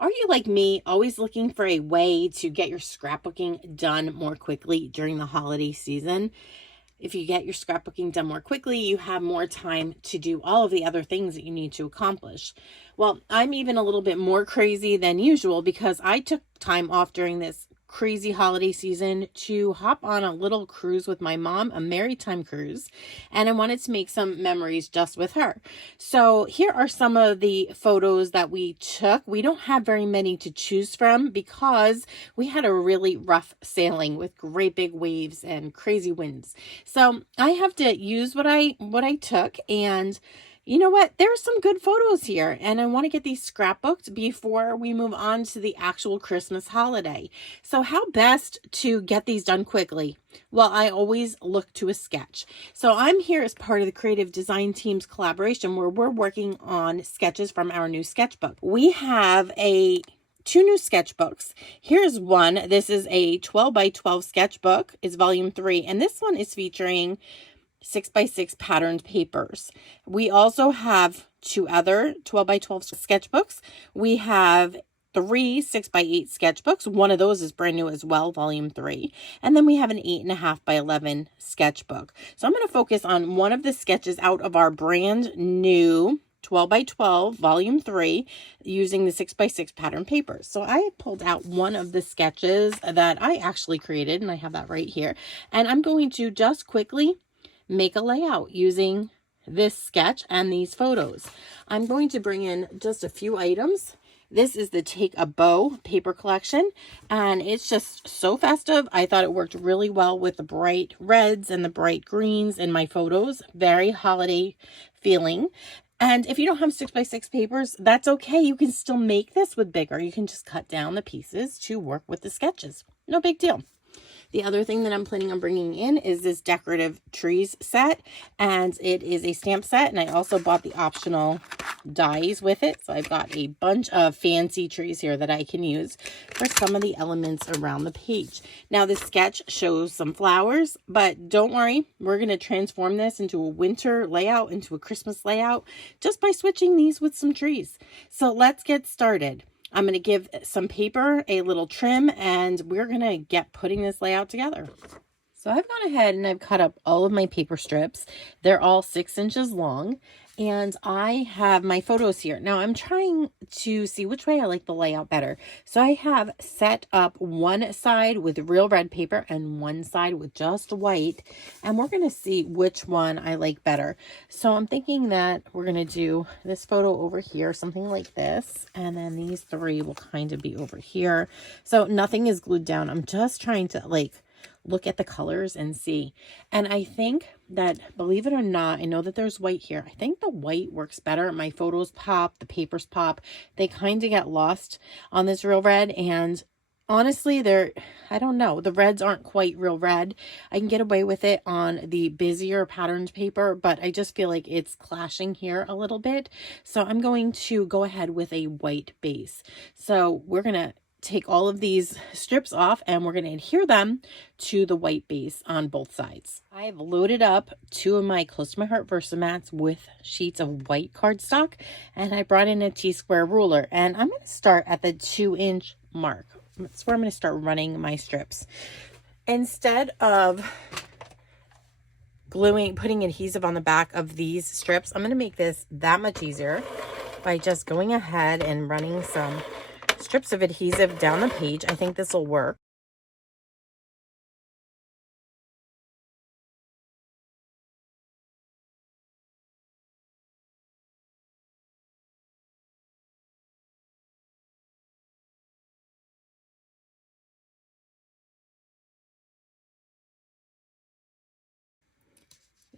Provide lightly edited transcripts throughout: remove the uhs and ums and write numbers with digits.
Are you like me, always looking for a way to get your scrapbooking done more quickly during the holiday season? If you get your scrapbooking done more quickly, you have more time to do all of the other things that you need to accomplish. Well, I'm even a little bit more crazy than usual because I took time off during this crazy holiday season to hop on a little cruise with my mom, a maritime cruise, and I wanted to make some memories just with her. So here are some of the photos that we took. We don't have very many to choose from because we had a really rough sailing with great big waves and crazy winds. So I have to use what I took, and you know what? There's some good photos here, and I want to get these scrapbooked before we move on to the actual Christmas holiday. So how best to get these done quickly? Well, I always look to a sketch. So I'm here as part of the creative design team's collaboration where we're working on sketches from our new sketchbook. We have two new sketchbooks. Here's one. This is a 12 by 12 sketchbook. It's volume 3, and this one is featuring 6x6 patterned papers. We also have two other 12 by 12 sketchbooks. We have 3 6x8 sketchbooks. One of those is brand new as well, volume 3. And then we have an 8.5 by 11 sketchbook. So I'm going to focus on one of the sketches out of our brand new 12 by 12 volume 3 using the 6x6 pattern papers. So I pulled out one of the sketches that I actually created, and I have that right here. And I'm going to just quickly make a layout using this sketch and these photos. I'm going to bring in just a few items. This is the Take a Bow paper collection, and it's just so festive. I thought it worked really well with the bright reds and the bright greens in my photos. Very holiday feeling. And if you don't have 6x6 papers, that's okay. You can still make this with bigger. You can just cut down the pieces to work with the sketches. No big deal. The other thing that I'm planning on bringing in is this decorative trees set, and it is a stamp set, and I also bought the optional dies with it. So I've got a bunch of fancy trees here that I can use for some of the elements around the page. Now this sketch shows some flowers, but don't worry, we're going to transform this into a winter layout, into a Christmas layout, just by switching these with some trees. So let's get started. I'm going to give some paper a little trim, and we're going to get putting this layout together. So I've gone ahead and I've cut up all of my paper strips. They're all 6 inches long, and I have my photos here. Now I'm trying to see which way I like the layout better. So I have set up one side with real red paper and one side with just white, and we're going to see which one I like better. So I'm thinking that we're going to do this photo over here, something like this, and then these 3 will kind of be over here. So nothing is glued down. I'm just trying to look at the colors and see. And I think that, believe it or not, I know that there's white here. I think the white works better. My photos pop, the papers pop. They kind of get lost on this real red. And honestly, I don't know. The reds aren't quite real red. I can get away with it on the busier patterned paper, but I just feel like it's clashing here a little bit. So I'm going to go ahead with a white base. So we're going to take all of these strips off, and we're going to adhere them to the white base on both sides. I've loaded up 2 of my Close to My Heart Versamattes with sheets of white cardstock, and I brought in a T-square ruler, and I'm going to start at the 2-inch mark. That's where I'm going to start running my strips. Instead of putting adhesive on the back of these strips, I'm going to make this that much easier by just going ahead and running some strips of adhesive down the page. I think this will work.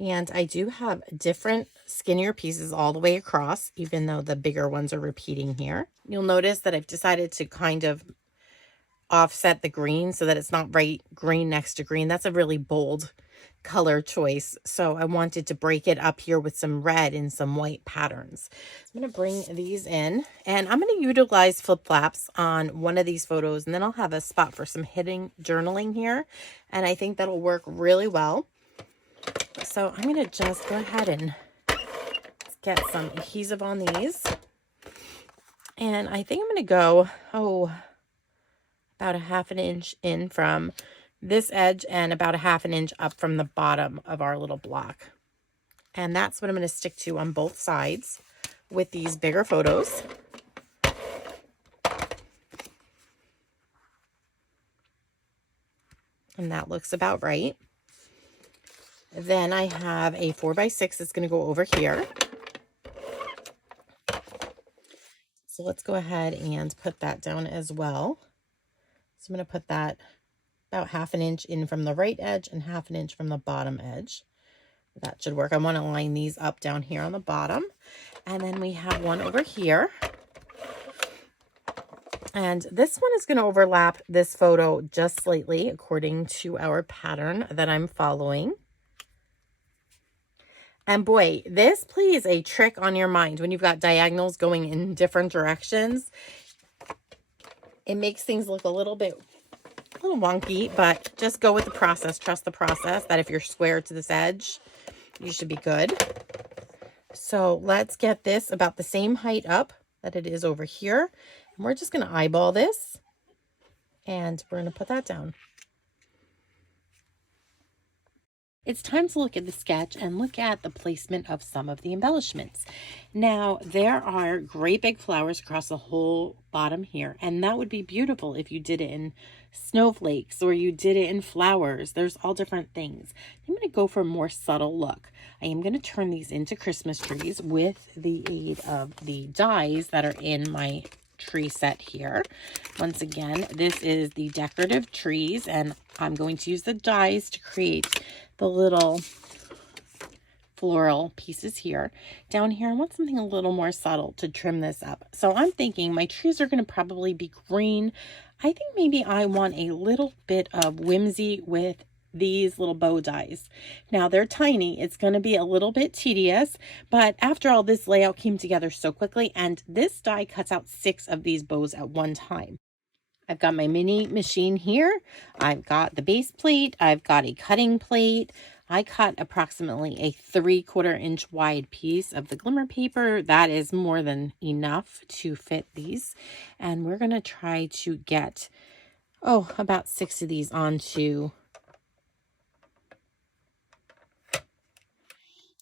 And I do have different skinnier pieces all the way across, even though the bigger ones are repeating here. You'll notice that I've decided to kind of offset the green so that it's not right green next to green. That's a really bold color choice. So I wanted to break it up here with some red and some white patterns. I'm going to bring these in, and I'm going to utilize flip flaps on one of these photos, and then I'll have a spot for some hidden journaling here. And I think that'll work really well. So I'm going to just go ahead and get some adhesive on these. And I think I'm going to go, about a half an inch in from this edge and about a half an inch up from the bottom of our little block. And that's what I'm going to stick to on both sides with these bigger photos. And that looks about right. Then I have a 4x6 that's going to go over here. So let's go ahead and put that down as well. So I'm going to put that about half an inch in from the right edge and half an inch from the bottom edge. That should work. I want to line these up down here on the bottom. And then we have one over here. And this one is going to overlap this photo just slightly according to our pattern that I'm following. And boy, this plays a trick on your mind when you've got diagonals going in different directions. It makes things look a little wonky, but just go with the process. Trust the process that if you're square to this edge, you should be good. So let's get this about the same height up that it is over here. And we're just going to eyeball this and we're going to put that down. It's time to look at the sketch and look at the placement of some of the embellishments. Now, there are great big flowers across the whole bottom here, and that would be beautiful if you did it in snowflakes or you did it in flowers. There's all different things. I'm going to go for a more subtle look. I am going to turn these into Christmas trees with the aid of the dies that are in my tree set here. Once again, this is the decorative trees, and I'm going to use the dies to create the little floral pieces here. Down here, I want something a little more subtle to trim this up. So I'm thinking my trees are going to probably be green. I think maybe I want a little bit of whimsy with these little bow dies. Now they're tiny. It's going to be a little bit tedious, but after all, this layout came together so quickly, and this die cuts out 6 of these bows at one time. I've got my mini machine here. I've got the base plate. I've got a cutting plate. I cut approximately a 3/4 inch wide piece of the Glimmer paper. That is more than enough to fit these. And we're going to try to get, about 6 of these onto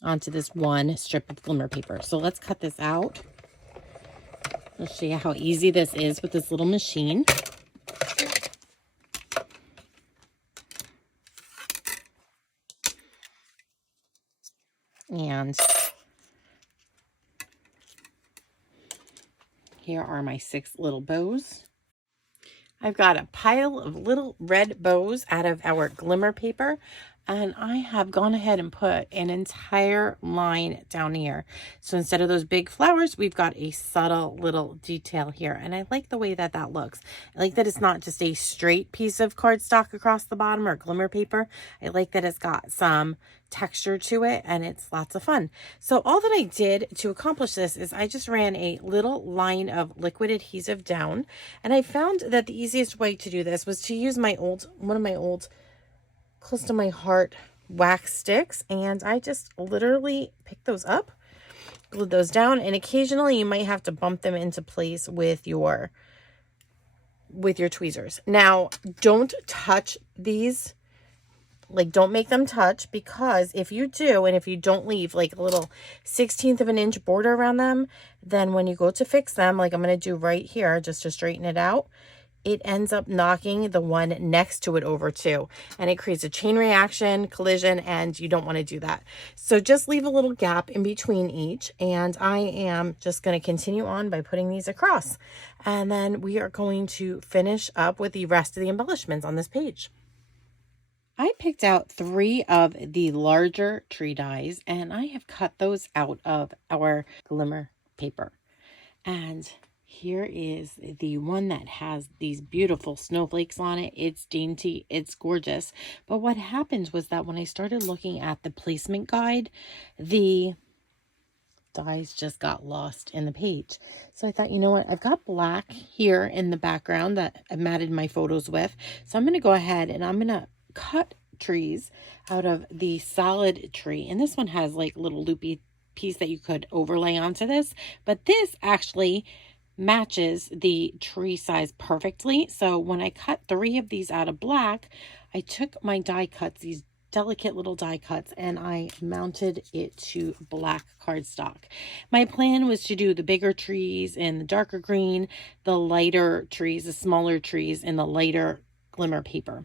this one strip of Glimmer paper. So let's cut this out. I'll show you how easy this is with this little machine. And here are my 6 little bows. I've got a pile of little red bows out of our Glimmer paper, and I have gone ahead and put an entire line down here. So instead of those big flowers, we've got a subtle little detail here, and I like the way that that looks. I like that it's not just a straight piece of cardstock across the bottom or Glimmer paper. I like that it's got some texture to it, and it's lots of fun. So all that I did to accomplish this is I just ran a little line of liquid adhesive down, and I found that the easiest way to do this was to use one of my old close to my heart wax sticks, and I just literally picked those up, glued those down, and occasionally you might have to bump them into place with your tweezers. Now, don't touch these. Like, don't make them touch, because if you do, and if you don't leave like a little 1/16 of an inch border around them, then when you go to fix them, like I'm going to do right here, just to straighten it out, it ends up knocking the one next to it over too. And it creates a chain reaction, collision, and you don't want to do that. So just leave a little gap in between each. And I am just going to continue on by putting these across. And then we are going to finish up with the rest of the embellishments on this page. I picked out 3 of the larger tree dies, and I have cut those out of our Glimmer paper. And here is the one that has these beautiful snowflakes on it. It's dainty, it's gorgeous. But what happened was that when I started looking at the placement guide, the dies just got lost in the page. So I thought, you know what, I've got black here in the background that I matted my photos with. So I'm going to go ahead and I'm going to cut trees out of the solid tree, and this one has like little loopy piece that you could overlay onto this, but this actually matches the tree size perfectly. So when I cut 3 of these out of black, I took my die cuts, these delicate little die cuts, and I mounted it to black cardstock. My plan was to do the bigger trees in the darker green, the lighter trees, the smaller trees in the lighter glimmer paper.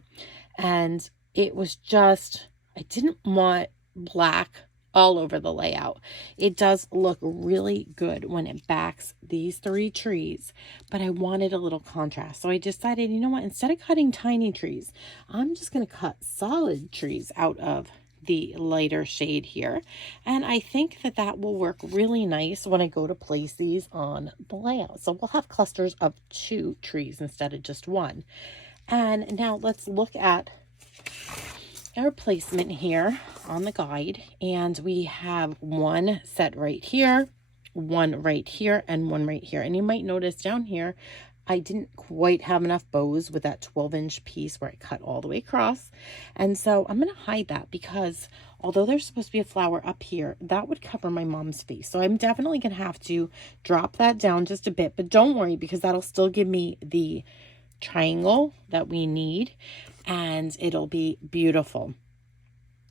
And it was just, I didn't want black all over the layout. It does look really good when it backs these 3 trees, but I wanted a little contrast. So I decided, you know what, instead of cutting tiny trees, I'm just going to cut solid trees out of the lighter shade here. And I think that that will work really nice when I go to place these on the layout. So we'll have clusters of 2 trees instead of just 1. And now let's look at our placement here on the guide, and we have 1 set right here, 1 right here, and 1 right here. And you might notice down here I didn't quite have enough bows with that 12-inch piece where I cut all the way across, and so I'm going to hide that, because although there's supposed to be a flower up here, that would cover my mom's face. So I'm definitely going to have to drop that down just a bit, but don't worry, because that'll still give me the triangle that we need, and it'll be beautiful.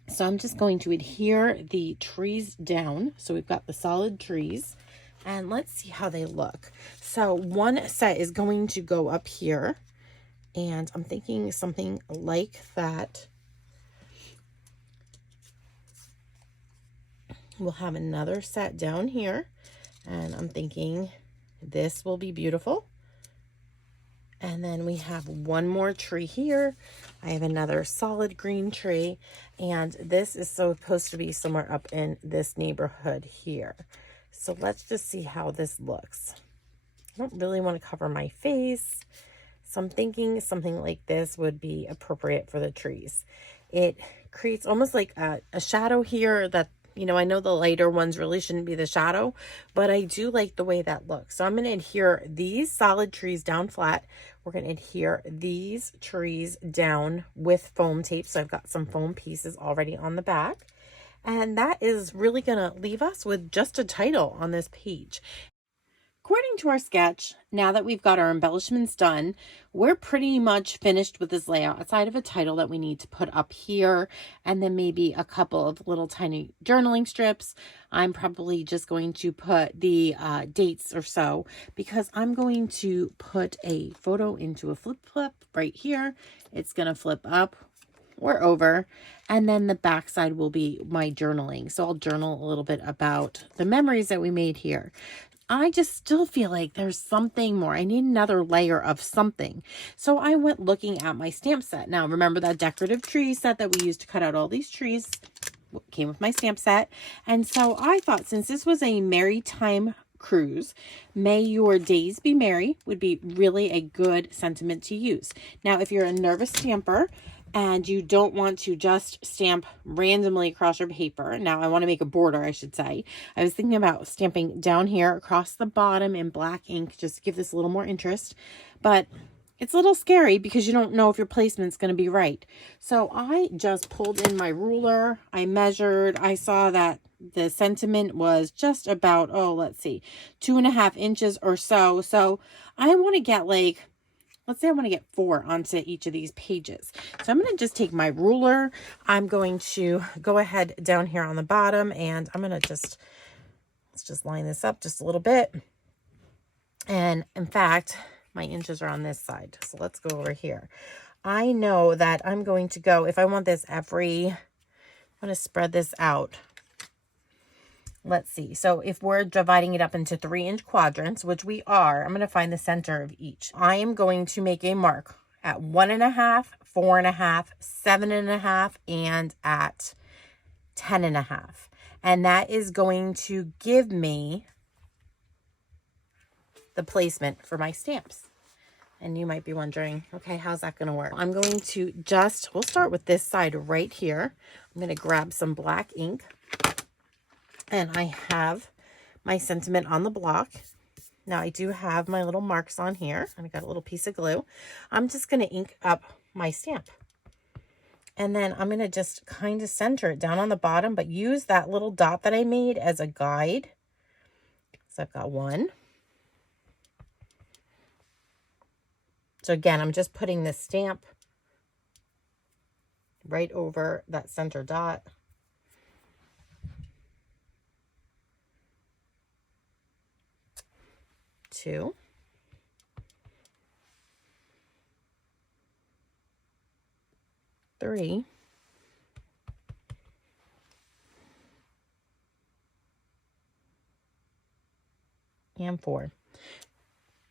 So I'm just going to adhere the trees down. So we've got the solid trees, and let's see how they look. So 1 set is going to go up here, and I'm thinking something like that. We'll have another set down here, and I'm thinking this will be beautiful. And then we have 1 more tree here. I have another solid green tree, and this is supposed to be somewhere up in this neighborhood here. So let's just see how this looks. I don't really want to cover my face, so I'm thinking something like this would be appropriate for the trees. It creates almost like a shadow here that, you know, I know the lighter ones really shouldn't be the shadow, but I do like the way that looks. So I'm going to adhere these solid trees down flat. We're going to adhere these trees down with foam tape. So I've got some foam pieces already on the back. And that is really going to leave us with just a title on this page. According to our sketch, now that we've got our embellishments done, we're pretty much finished with this layout, aside of a title that we need to put up here, and then maybe a couple of little tiny journaling strips. I'm probably just going to put the dates or so, because I'm going to put a photo into a flip right here. It's going to flip up or over, and then the back side will be my journaling. So I'll journal a little bit about the memories that we made here. I just still feel like there's something more. I need another layer of something. So I went looking at my stamp set. Now, remember that decorative tree set that we used to cut out all these trees came with my stamp set. And so I thought, since this was a merry time cruise, may your days be merry would be really a good sentiment to use. Now, if you're a nervous stamper and you don't want to just stamp randomly across your paper. Now, I want to make a border, I should say. I was thinking about stamping down here across the bottom in black ink, just to give this a little more interest. But it's a little scary because you don't know if your placement's going to be right. So I just pulled in my ruler. I measured. I saw that the sentiment was just about, oh, let's see, 2.5 inches or so. So I want to get like, let's say I want to get 4 onto each of these pages. So I'm going to just take my ruler. I'm going to go ahead down here on the bottom, and I'm going to let's just line this up just a little bit. And in fact, my inches are on this side. So let's go over here. I know that I'm going to go, if I want this I'm going to spread this out. Let's see. So if we're dividing it up into 3-inch quadrants, which we are, I'm going to find the center of each. I am going to make a mark at 1.5, 4.5, 7.5, and at 10.5. And that is going to give me the placement for my stamps. And you might be wondering, okay, how's that going to work? I'm going to we'll start with this side right here. I'm going to grab some black ink. And I have my sentiment on the block. Now I do have my little marks on here, and I got a little piece of glue. I'm just going to ink up my stamp. And then I'm going to just kind of center it down on the bottom, but use that little dot that I made as a guide. So I've got 1, So again, I'm just putting the stamp right over that center dot. Two. Three. And four.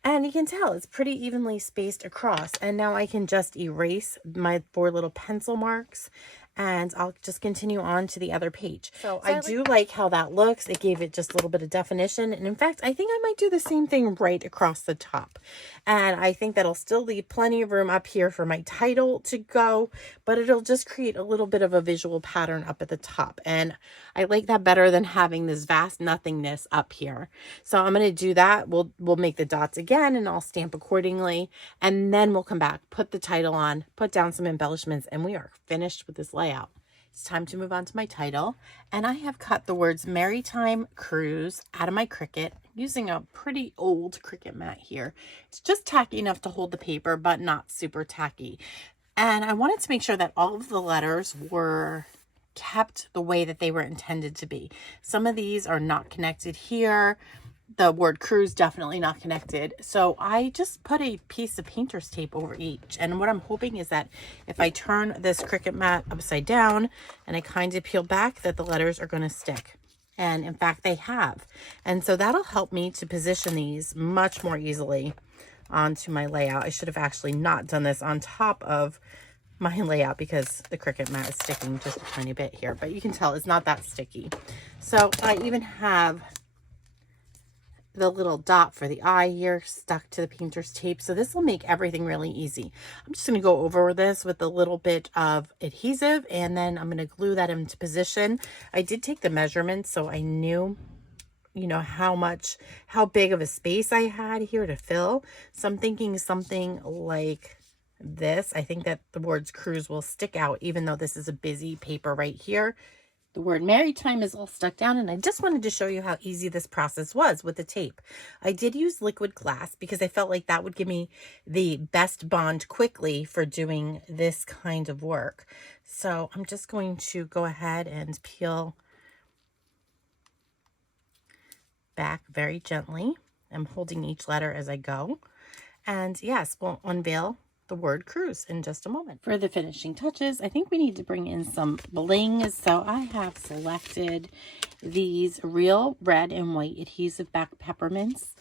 And you can tell it's pretty evenly spaced across. And now I can just erase my 4 little pencil marks and I'll just continue on to the other page. So I do like how that looks. It gave it just a little bit of definition. And in fact, I think I might do the same thing right across the top. And I think that'll still leave plenty of room up here for my title to go, but it'll just create a little bit of a visual pattern up at the top. And I like that better than having this vast nothingness up here. So I'm going to do that. We'll make the dots again and I'll stamp accordingly. And then we'll come back, put the title on, put down some embellishments, and we are finished with this layout. It's time to move on to my title. And I have cut the words Maritime Cruise out of my Cricut using a pretty old Cricut mat here. It's just tacky enough to hold the paper, but not super tacky. And I wanted to make sure that all of the letters were kept the way that they were intended to be. Some of these are not connected here. The word cruise definitely not connected. So I just put a piece of painter's tape over each. And what I'm hoping is that if I turn this Cricut mat upside down and I kind of peel back, that the letters are going to stick. And in fact, they have. And so that'll help me to position these much more easily onto my layout. I should have actually not done this on top of my layout because the Cricut mat is sticking just a tiny bit here, but you can tell it's not that sticky. So I even have the little dot for the eye here stuck to the painter's tape. So this will make everything really easy. I'm just going to go over this with a little bit of adhesive and then I'm going to glue that into position. I did take the measurements so I knew, you know, how big of a space I had here to fill. So I'm thinking something like this. I think that the words cruise will stick out even though this is a busy paper right here. The word Maritime is all stuck down, and I just wanted to show you how easy this process was with the tape. I did use liquid glass because I felt like that would give me the best bond quickly for doing this kind of work. So I'm just going to go ahead and peel back very gently. I'm holding each letter as I go. And yes, we'll unveil the word cruise in just a moment. For the finishing touches, I think we need to bring in some bling. So I have selected these real red and white adhesive back peppermints.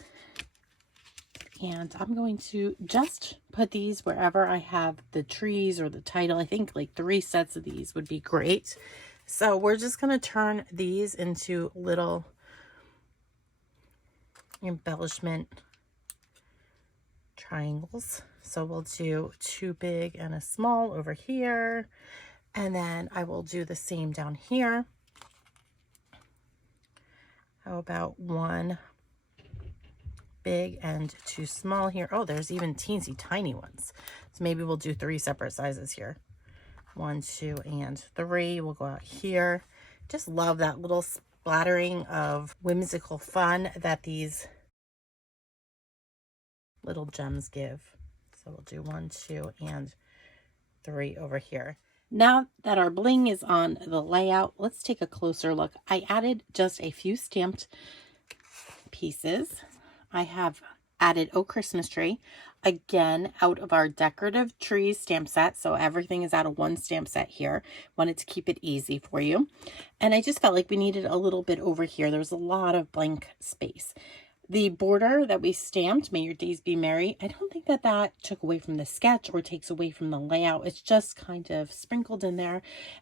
And I'm going to just put these wherever I have the trees or the title. I think like 3 sets of these would be great. So we're just going to turn these into little embellishment triangles. So we'll do 2 big and a small over here. And then I will do the same down here. How about 1 big and 2 small here? Oh, there's even teensy tiny ones. So maybe we'll do 3 separate sizes here. 1, 2, and 3. We'll go out here. Just love that little splattering of whimsical fun that these little gems give. So we'll do 1, 2, and 3 over here. Now that our bling is on the layout, let's take a closer look. I added just a few stamped pieces. I have added Oh Christmas Tree, again, out of our Decorative Trees stamp set. So everything is out of 1 stamp set here. Wanted to keep it easy for you. And I just felt like we needed a little bit over here. There was a lot of blank space. The border that we stamped, May Your Days Be Merry, I don't think that that took away from the sketch or takes away from the layout. It's just kind of sprinkled in there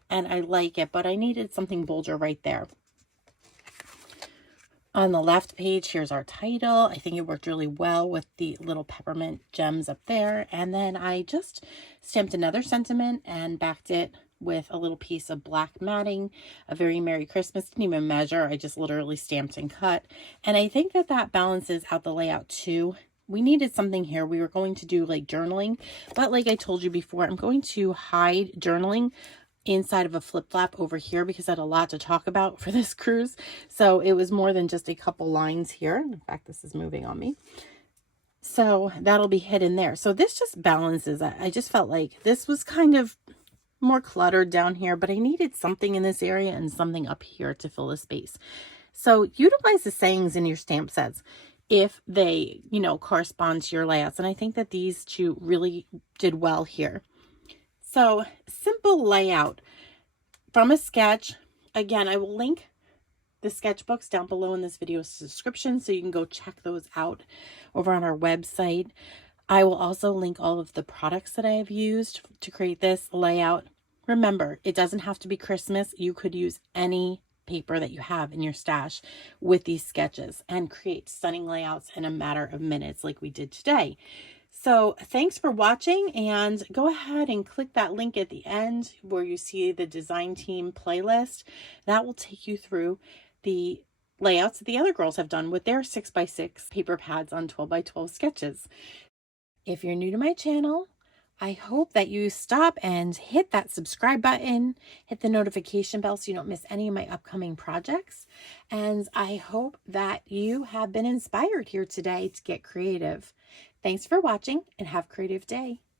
and I like it, but I needed something bolder right there. On the left page, here's our title. I think it worked really well with the little peppermint gems up there. And then I just stamped another sentiment and backed it with a little piece of black matting, a very Merry Christmas. Didn't even measure, I just literally stamped and cut. And I think that that balances out the layout too. We needed something here. We were going to do like journaling, but like I told you before, I'm going to hide journaling inside of a flip-flap over here because I had a lot to talk about for this cruise. So it was more than just a couple lines here. In fact, this is moving on me. So that'll be hidden there. So this just balances it. I just felt like this was kind of more cluttered down here, but I needed something in this area and something up here to fill the space. So utilize the sayings in your stamp sets if they, you know, correspond to your layouts. And I think that these two really did well here. So simple layout from a sketch. Again, I will link the sketchbooks down below in this video's description, so you can go check those out over on our website. I will also link all of the products that I have used to create this layout. Remember, it doesn't have to be Christmas. You could use any paper that you have in your stash with these sketches and create stunning layouts in a matter of minutes like we did today. So thanks for watching, and go ahead and click that link at the end where you see the design team playlist. That will take you through the layouts that the other girls have done with their 6x6 paper pads on 12x12 sketches. If you're new to my channel, I hope that you stop and hit that subscribe button, hit the notification bell so you don't miss any of my upcoming projects. And I hope that you have been inspired here today to get creative. Thanks for watching and have a creative day.